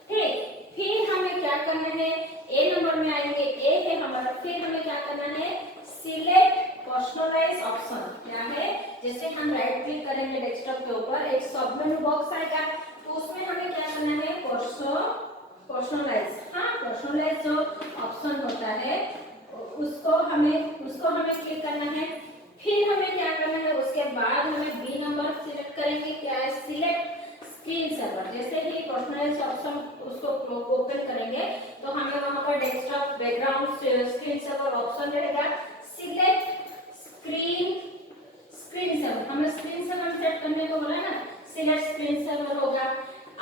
ठीक। फिर हमें क्या करना है, ए नंबर में आएंगे, ए है हमारा, फिर हमें क्या करना है सिलेक्ट पर्सनलाइज ऑप्शन। क्या है, जैसे हम राइट क्लिक करेंगे डेस्कटॉप के ऊपर, एक सब मेनू बॉक्स आएगा, तो उसमें हमें क्या करना है पर्सनलाइज, हाँ पर्सनलाइज जो ऑप्शन होता है उसको हमें क्लिक करना है। फिर हमें क्या करना है, उसके बाद हमें बी नंबर सिलेक्ट करेंगे, क्या है सिलेक्ट स्क्रीन सेवर। जैसे ही पर्सनलाइज ऑप्शन उसको ओपन करेंगे तो हमें वहां पर desktop background screen saver option रहेगा, सिलेक्ट स्क्रीन सेवर। हमें स्क्रीन सेवर सेट करने को बोला ना, सिलेक्ट स्क्रीन सेवर होगा।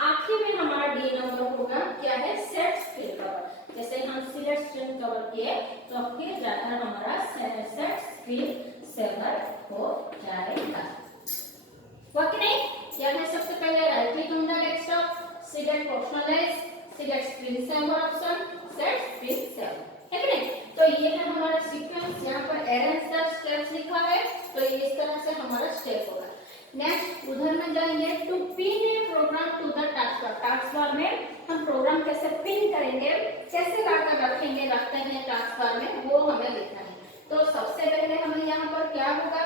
आखिर में हमारा डी नंबर होगा, क्या है सेट स्क्रीन कवर। जैसे हम सिलेक्ट स्क्रीन कवर किए तो फिर जाकर हमारा सेट स्क्रीन सेवर हो जाएगा, हुआ कि नहीं। क्या है, सबसे पहले right click on the desktop, select personalise, select screen saver option, set screen saver, है कि नहीं। तो ये है हमारा सीक्वेंस। यहाँ पर अरेंज द स्टेप्स लिखा है, तो ये इस तरह से हमारा स्टेप होगा। नेक्स्ट उधर में जाएंगे, to pin a program to the task bar. Task bar में हम प्रोग्राम कैसे पिन करेंगे, कैसे लाकर रखते हैं टास्क बार में, वो हमें लिखना है। तो सबसे पहले हमें यहाँ पर क्या होगा,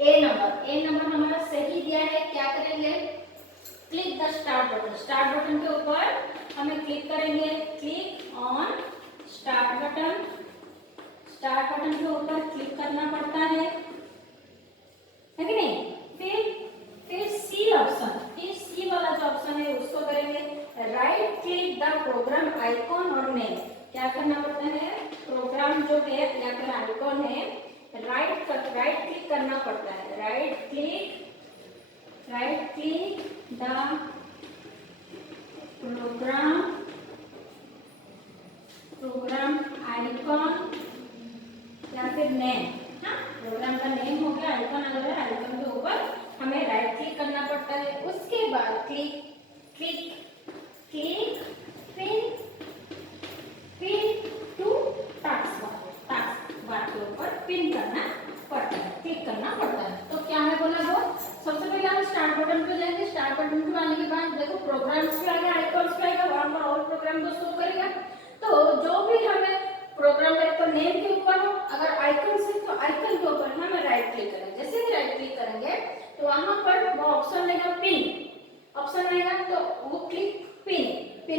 ए नंबर हमारा सही दिया है। क्या करेंगे, click the start button. Start button के ऊपर हमें क्लिक करेंगे, click on start button. Start button के ऊपर क्लिक करना पड़ता है कि नहीं। फिर सी ऑप्शन, फिर सी वाला जो ऑप्शन है उसको करेंगे, right click the program icon और नेम। क्या करना पड़ता है, प्रोग्राम जो है या फिर आइकॉन है, राइट क्लिक करना पड़ता है। Right click the program icon या फिर नेम, हाँ प्रोग्राम का नेम हो गया, आइकॉन आ गया, आइकॉन के ऊपर हमें राइट क्लिक करना पड़ता है। उसके बाद click pin to task bar के ऊपर पिन करना पड़ता है, क्लिक करना पड़ता है। तो क्या है बोला वो, सबसे पहले हम स्टार्ट बटन पे जाएंगे। स्टार्ट बटन पे आने के बाद देखो प्रोग्राम्स पे आएगा, आइकॉन्स पे आएगा, वहां पर ऑल प्रोग्राम को शो करेगा। तो जो भी हमें प्रोग्राम है तो नेम के ऊपर हो, अगर आइकन से तो आइकन के ऊपर हमें राइट क्लिक करेंगे। जैसे ही राइट क्लिक करेंगे तो वहां पर वो ऑप्शन रहेगा पिन ऑप्शन रहेगा, तो वो पिन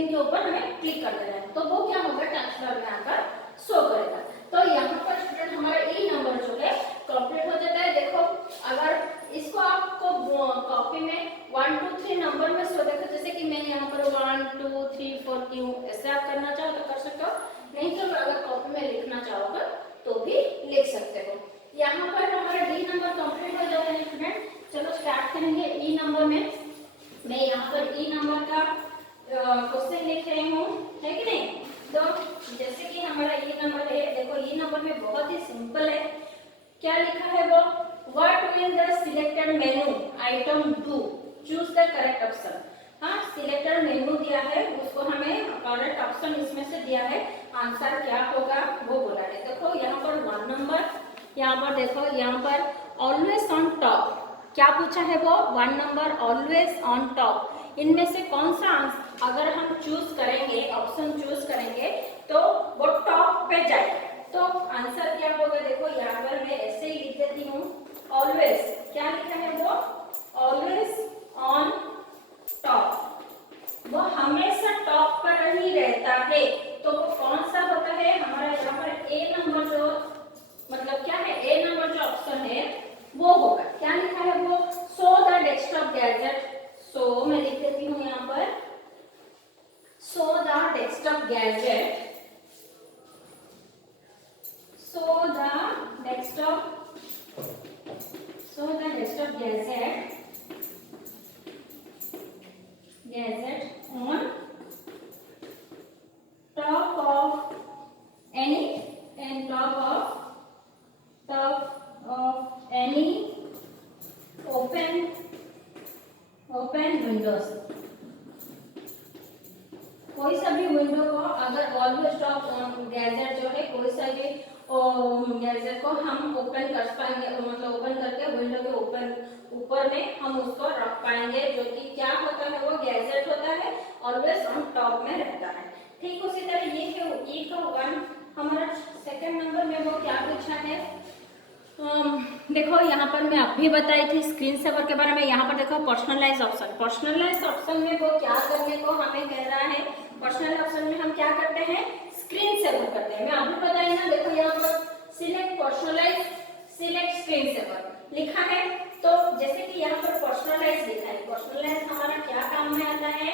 के ऊपर हमें क्लिक कर देना है, तो वो क्या होगा टास्क बार में आकर शो करेगा। तो यहाँ पर करती हूँ, ऐसे आप करना चाहो तो कर सकते हो, नहीं तो अगर कॉपी में लिखना चाहोगे तो भी लिख सकते हो। यहाँ पर हमारा डी नंबर कंप्लीट हो जाता है स्टूडेंट। चलो स्टार्ट करेंगे ई नंबर में। मैं यहाँ पर ई नंबर का क्वेश्चन लिख रही हूँ, है कि नहीं। तो जैसे कि हमारा ई नंबर है, देखो ई नंबर में बहुत ही सिंपल है। क्या लिखा है वो, what will the selected menu item do, choose the correct option. हाँ, सिलेक्टेड मेनू दिया है, उसको हमें करेक्ट ऑप्शन इसमें से दिया है, आंसर क्या होगा वो बोला है। देखो यहाँ पर 1 नंबर, यहाँ पर देखो, यहाँ पर ऑलवेज ऑन टॉप क्या पूछा है वो, 1 नंबर ऑलवेज ऑन टॉप। इनमें से कौन सा अगर हम चूज करेंगे, ऑप्शन चूज करेंगे तो वो टॉप पे जाएगा, तो आंसर क्या होगा। देखो यहाँ पर मैं ऐसे ही लिख देती हूँ, ऑलवेज, क्या लिखा है वो, ऑलवेज ऑन टॉप, वो हमेशा टॉप पर ही रहता है। तो वो कौन सा होता है हमारा, यहाँ पर ए नंबर जो, मतलब क्या है, ए नंबर जो ऑप्शन है वो होगा। क्या लिखा है वो, शो द डेस्कटॉप गैजेट। सो मैं लिख देती हूँ यहाँ पर, show the desktop gadget, show the desktop, show the desktop gadget, gadget on top of any, and top of any open windows। कोई सा भी विंडो को अगर ऑलवेज टॉप गैजेट जो है, कोई सा भी गैजेट को हम ओपन कर पाएंगे, मतलब ओपन करके विंडो के ऊपर में हम उसको रख पाएंगे, जो कि क्या होता है वो गैजेट होता है, ऑलवेज ऑन टॉप में रहता है। ठीक उसी तरह ये है ई का 1, हमारा सेकंड नंबर में वो क्या पूछा है, देखो यहाँ पर मैं अभी बताई थी स्क्रीन सेवर के बारे में। यहाँ पर देखो पर्सनलाइज ऑप्शन, पर्सनलाइज ऑप्शन में वो क्या करने को हमें कह रहा है, पर्सनल ऑप्शन में हम क्या करते हैं, स्क्रीन सेवर करते हैं। मैं अभी बताई ना, देखो यहाँ पर select personalise, select screen saver लिखा है। तो जैसे कि यहाँ पर पर्सनलाइज लिखा है, पर्सनलाइज हमारा क्या काम में आता है,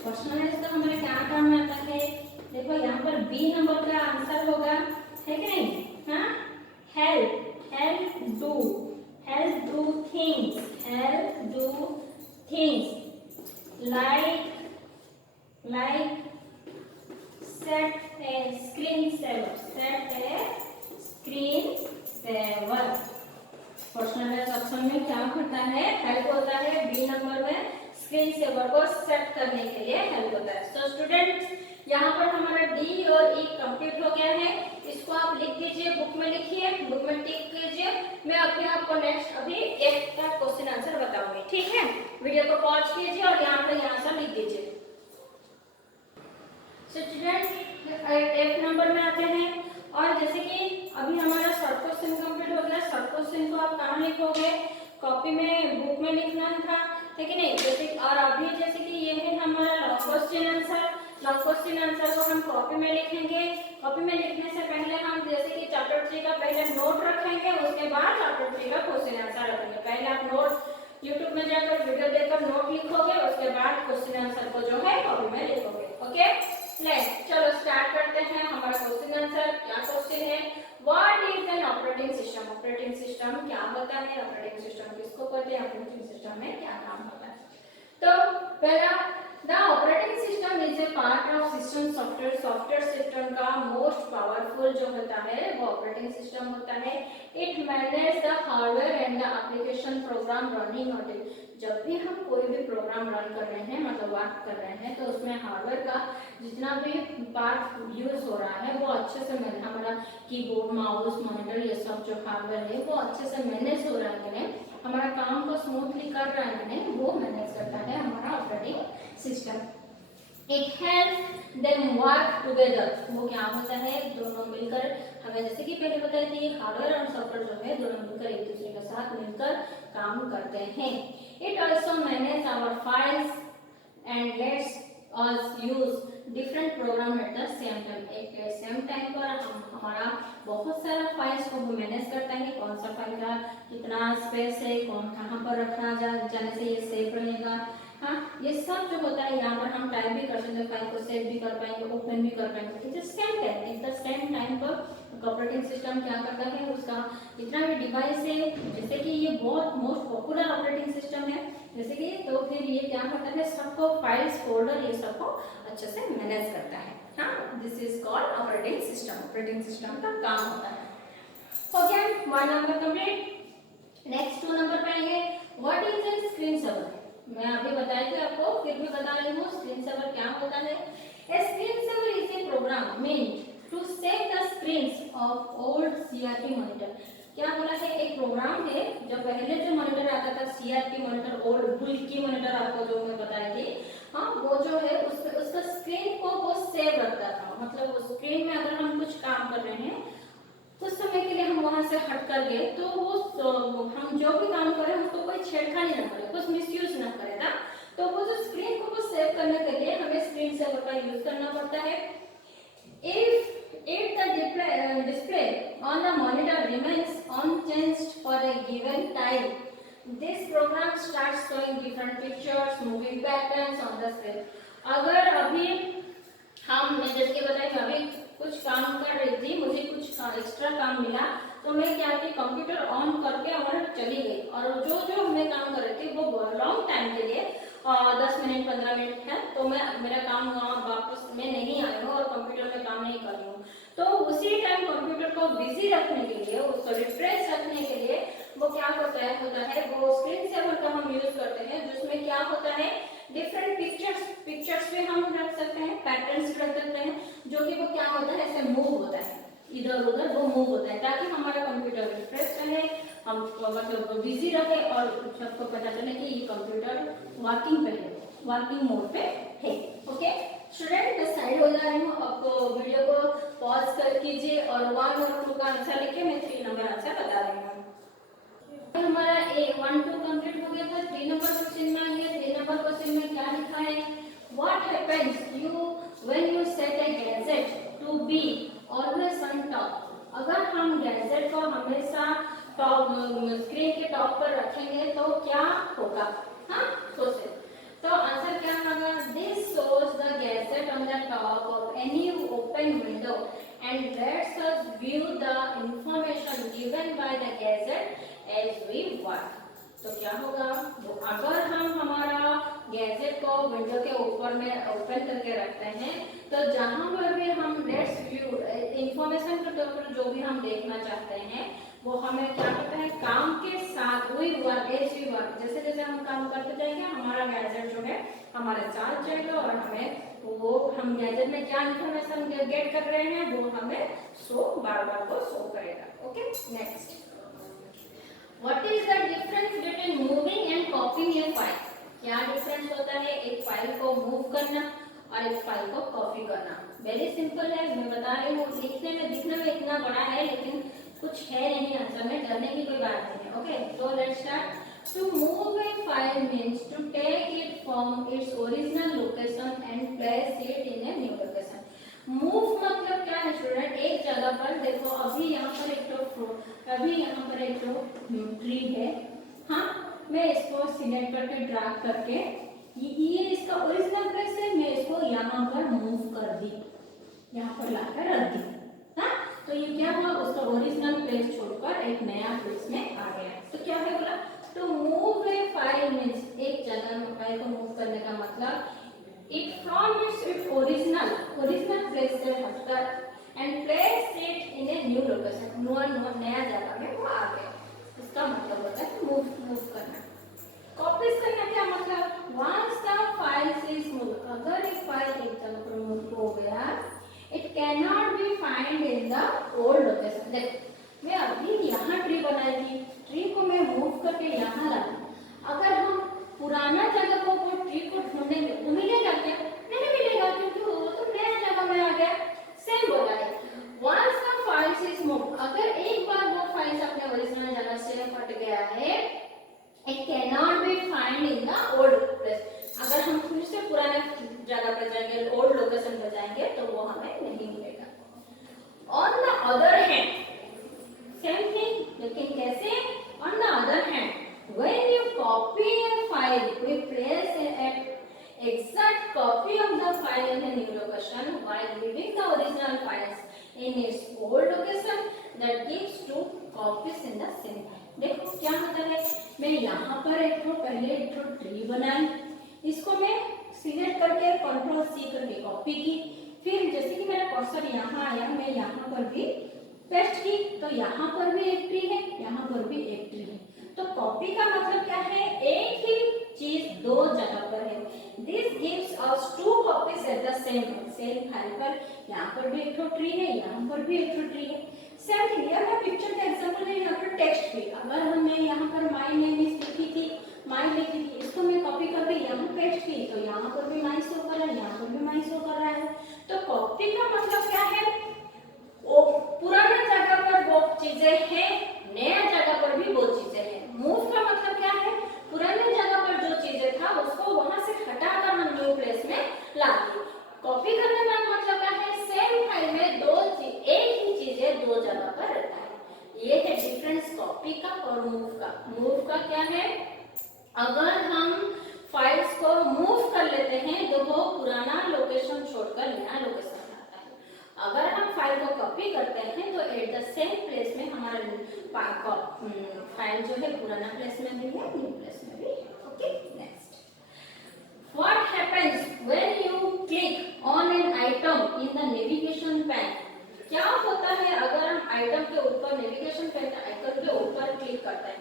पर्सनलाइज का हमारे क्या काम में आता है। देखो यहाँ पर बी नंबर का आंसर होगा, है कि नहीं। हाँ, help, help do, help do things, help do things like set a screen saver, set a screen saver. Personalise option में क्या होता है, हेल्प होता है, बी नंबर में स्क्रीन सेवर को सेट करने के लिए हेल्प होता है। तो स्टूडेंट्स यहाँ पर हमारा डी और ई कंप्लीट हो गया है। इसको आप लिख दीजिए, बुक में लिखिए, बुक में टिक कीजिए। मैं अभी आपको नेक्स्ट अभी एक का क्वेश्चन आंसर बताऊंगी, ठीक है। वीडियो को पॉज कीजिए और यहाँ पर आंसर लिख दीजिए। स्टूडेंट्स एक नंबर में आते हैं, और जैसे कि अभी हमारा शॉर्ट क्वेश्चन कंप्लीट हो गया। शॉर्ट क्वेश्चन को आप कहाँ लिखोगे, कॉपी में, बुक में लिखना था, ठीक है नहीं। जैसे और अभी जैसे कि ये है हमारा long question answer, long question answer को हम कॉपी में लिखेंगे। कॉपी में लिखने से पहले हम जैसे कि चैप्टर 3 का पहले नोट रखेंगे, उसके बाद चैप्टर 3 का क्वेश्चन आंसर रखेंगे। पहले आप नोट यूट्यूब में जाकर वीडियो देखकर नोट लिखोगे, उसके बाद क्वेश्चन आंसर को जो है कॉपी में लिखोगे, ओके। चलो स्टार्ट करते हैं हमारा क्वेश्चन आंसर। क्या क्वेश्चन है, what is an operating system, operating system क्या होता है, ऑपरेटिंग सिस्टम किसको कहते हैं, ऑपरेटिंग सिस्टम में क्या काम होता है। तो पहला, the operating system is a part of system software, software system का मोस्ट पावरफुल जो होता है वो ऑपरेटिंग सिस्टम होता है। It manage the hardware and the application program running on it. जब भी हम कोई भी प्रोग्राम रन कर रहे हैं, मतलब वर्क कर रहे हैं, तो उसमें हार्डवेयर का जितना भी पार्ट यूज हो रहा है वो अच्छे से मैनेज, हमारा कीबोर्ड, माउस, मॉनिटर, ये सब जो हार्डवेयर है वो अच्छे से मैनेज हो रहा है कि नहीं, हमारा काम को स्मूथली कर रहा है कि नहीं, वो मैनेज करता है हमारा operating system. It help them work together, वो क्या होता है, दोनों मिलकर, हमें जैसे कि पहले बताई थी, हार्डवेयर और सॉफ्टवेयर जो है दोनों मिलकर एक दूसरे के साथ मिलकर काम करते हैं। It also manage our files and let's us use different program at the same time. एक सेम टाइम पर हम हमारा बहुत सारा फाइल्स को मैनेज करता है, कौन सा फाइल का कितना स्पेस है, कौन कहाँ पर रखना जाने से ये सेफ रहेगा। हाँ, ये सब जो होता है यहाँ पर हम टाइप भी कर सकते हैं, फाइल को सेव भी कर पाएंगे, ओपन भी कर पाएंगे। एट द सेम टाइम पर ऑपरेटिंग सिस्टम क्या करता है, उसका जितना भी डिवाइस है, जैसे कि ये बहुत मोस्ट पॉपुलर ऑपरेटिंग सिस्टम है जैसे कि, तो फिर ये क्या करता है, सबको फाइल्स फोल्डर ये सबको अच्छे से मैनेज करता है। हाँ, this is called operating system. Operating system का काम होता है। Okay, 1 number complete. Next 2 number पे आएंगे, what is a screen saver. मैं अभी बताई थी आपको, फिर भी बता रही हूँ स्क्रीन सेवर क्या होता है। A screen saver is a program meant to save the screens of old CRT monitor. क्या बोला है, एक प्रोग्राम है, जब पहले जो मॉनिटर आता था सीआरटी मॉनिटर, ओल्ड बुल्की मॉनिटर आपको जो मैं बताई थी, हाँ, वो जो है उसका स्क्रीन को वो सेव रखता था। मतलब उस स्क्रीन में अगर हम कुछ काम कर रहे हैं कुछ समय के लिए हम वहां से हट कर गए तो वो हम जो भी काम करें उसको कोई छेड़खानी न करे, कुछ मिसयूज न करेगा। तो वो जो स्क्रीन को सेव करने के लिए हमें स्क्रीन सेवर का यूज करना पड़ता है। If the display on the monitor remains unchanged for a given time, this program starts showing different pictures, moving patterns on the screen. अगर अभी मैं जैसे बताया कि अभी कुछ काम कर रही थी, मुझे कुछ एक्स्ट्रा काम मिला, तो मैं क्या की कंप्यूटर ऑन करके और चली गई, और जो मैं काम कर रही थी वो लॉन्ग टाइम के लिए 10 मिनट 15 मिनट है, तो मैं मेरा काम वहाँ वापस मैं नहीं आई हूँ और कंप्यूटर में काम नहीं कर रही हूँ। तो उसी टाइम कंप्यूटर को बिजी रखने के लिए, उसको रिफ्रेश रखने के लिए वो क्या होता है वो स्क्रीन सेवर का हम यूज करते हैं, जिसमें क्या होता है डिफरेंट पिक्चर्स पे हम रख सकते हैं, पैटर्न्स रख सकते हैं, जो कि वो क्या होता है ऐसे मूव होता है, इधर उधर वो मूव होता है, ताकि हमारा कंप्यूटर रिफ्रेश रहे, हम मतलब बिजी रहे और सबको पता चले कि ये कंप्यूटर वर्किंग पे है, वर्किंग मोड पे है। ओके स्टूडेंट, मैं साइड हो जा रही हूँ, आपको वीडियो को पॉज कर कीजिए और 1 और 2 का आंसर लिखिए, मैं 3 नंबर आंसर बता रही हूँ। हमारा 1 2 कंप्लीट हो गया था। 3 नंबर क्वेश्चन में आइए। 3 नंबर क्वेश्चन में क्या लिखा है, what happens when you set a gadget to be always on top. अगर हम गैजेट को हमेशा टॉप स्क्रीन के टॉप पर रखेंगे तो क्या होगा। हाँ, सोचिए, तो आंसर क्या होगा, this shows the gadget on the top of any open window and lets us view the information given by the gadget as we work। तो क्या होगा, अगर हम हमारा गैजेट को विंडो के ऊपर में ओपन करके रखते हैं तो जहां पर भी हम लेट्स व्यू इंफॉर्मेशन के तौर पर जो भी हम देखना चाहते हैं वो हमें क्या करता है, काम के साथ we work as we work, जैसे जैसे हम काम करते जाएंगे हमारा गैजेट जो है हमारे साथ जाएगा और हमें वो हम गैजेट में क्या इंफॉर्मेशन गेट कर रहे हैं वो हमें बार बार को शो करेगा। Okay next, what is the difference between moving and copying A file. क्या डिफरेंस होता है एक फाइल को मूव करना और एक फाइल को कॉपी करना। वेरी सिंपल है, मैं बता रही हूँ, लिखने में दिखने में इतना बड़ा है लेकिन कुछ है नहीं आंसर में, डरने की कोई बात नहीं है। ओके तो let's start. To move a file means to take it from its original location and place it in a new location। Move मतलब क्या है स्टूडेंट, एक जगह पर देखो, अभी यहाँ पर एक ट्री है, हाँ, मैं इसको सिलेक्ट करके ड्रैग करके ये इसका ओरिजिनल प्लेस है, मैं इसको यहाँ पर मूव कर दी, यहाँ पर लाकर रख दी। हाँ, तो ये क्या हुआ, उसका ओरिजिनल प्लेस छोड़कर एक नया प्लेस में आ गया। तो क्या है बोला, तो मूव ए फाइल मीन्स एक जगह में फाइल को मूव करने का मतलब it from its original place से हटकर and place it in a new location, नया जगह में वो आ गया। इसका मतलब होता है मूव करना। कॉपीज करना क्या मतलब, once the file is move, अगर एक फाइल एक जगह पर मूव हो गया it can not be find in the old location. देखो मैं अभी यहाँ ट्री बनाई थी, ट्री को मैं मूव करके यहाँ ला, अगर हम पुराना जगह को वो ट्री को ढूंढेंगे तो मिलेगा क्या, नहीं मिलेगा, क्योंकि वो तो नया जगह में आ गया। सेम बोला है, once the files is moved, अगर एक बार वो फाइल्स अपने ओरिजिनल जगह से हट गया है it cannot be find in the old place। अगर हम फिर से पुराने जगह पर on the other hand same thing, लेकिन कैसे? On the other hand when you copy a file we place at exact copy of the file in a new location while leaving the original files in its old location that gives two copies in the same file. देखो क्या होता है, मैं यहाँ पर एक तो पहले एक तो ट्री बनाई, इसको मैं सिलेक्ट करके कंट्रोल सी करके कॉपी की, फिर जैसे कि मेरा कर्सर यहाँ आया मैं यहाँ पर भी पेस्ट की, तो यहाँ पर भी एक ट्री है, यहाँ पर भी एक ट्री है। तो कॉपी का मतलब क्या है? एक ही चीज दो जगह पर है। This gives us two copies at the same file पर। यहाँ पर भी एक तो ट्री है, यहाँ पर भी एक तो ट्री है। सेम थिंग, यह मैं पिक्चर का एग्जांपल है, यहाँ पर टेक्स्ट भी, अगर हमने यहाँ पर माय नेम इज लिखी थी, माय लिखी थी, इसको मैं कॉपी करके यहाँ पेस्ट की, तो यहाँ पर भी माय शो कर रहा है, यहाँ पर भी माय शो कर रहा है। तो कॉपी का मतलब क्या है? वो पुराने जगह पर वो चीजें हैं, नया जगह पर भी वो चीजें हैं। मूव का मतलब क्या है? पुराने जगह पर जो चीजें था उसको वहां से हटाकर हम न्यू प्लेस में ला दिए। कॉपी करने का मतलब क्या है? सेम फाइल में एक ही चीजें दो जगह पर रहता है। ये है डिफरेंस कॉपी का और मूव का। मूव का क्या है? अगर हम फाइल्स को मूव कर लेते हैं तो वो पुराना लोकेशन छोड़कर नया लोकेशन आता है। अगर हम फाइल को कॉपी करते हैं तो एट द सेम प्लेस में हमारा फाइल जो है पुराना प्लेस में भी है, न्यू प्लेस में भी। Okay, next, what happens when you click on an item in the navigation pan? क्या होता है अगर हम आइटम के ऊपर नेविगेशन पैन आइकन के ऊपर क्लिक करते हैं?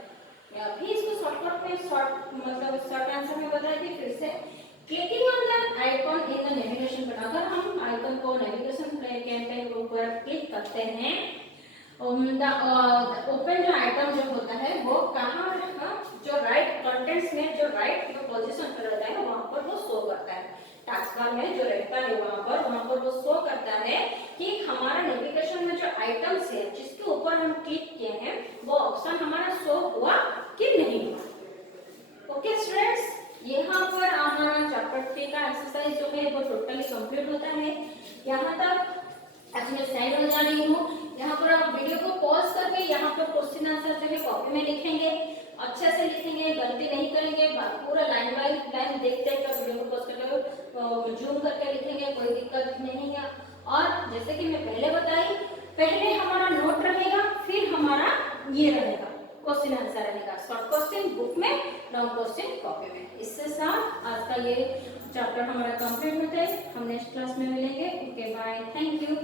अभी इसको शॉर्टकट में शॉर्ट आंसर में बताई थी, फिर से clicking on the icon in the navigation pan, अगर हम आइकन को नेविगेशन पैन के ऊपर क्लिक करते हैं, ओपन जो आइटम जो होता है वो कहाँ, जो राइट कंटेंट्स में जो राइट पोजीशन पर रहता है वहां पर वो शो करता है। टास्क बार में जो रहता है वहां पर वो शो करता है कि हमारा नेविगेशन में जो आइटम्स है जिसके ऊपर हम क्लिक किए हैं वो ऑप्शन हमारा शो हुआ कि नहीं हुआ। ओके स्टूडेंट्स, यहाँ पर हमारा चैप्टर 3 का एक्सरसाइज जो है वो टोटली कंप्लीट होता है। यहाँ तक आज मैं साइड हो जा रही हूँ। यहाँ पर आप वीडियो को पॉज करके यहाँ पर क्वेश्चन आंसर जो है कॉपी में लिखेंगे, अच्छे से लिखेंगे, गलती नहीं करेंगे, पूरा लाइन बाय लाइन देखते कर वीडियो को पॉज करके जूम करके लिखेंगे, कोई दिक्कत नहीं है। और जैसे कि मैं पहले बताई, पहले हमारा नोट रहेगा, फिर हमारा ये रहेगा क्वेश्चन आंसर रहेगा। शॉर्ट क्वेश्चन बुक में, लॉन्ग क्वेश्चन कॉपी में। इससे साथ आज का ये चैप्टर हमारा कंप्लीट होता है। हम नेक्स्ट क्लास में मिलेंगे। Okay, bye, thank you.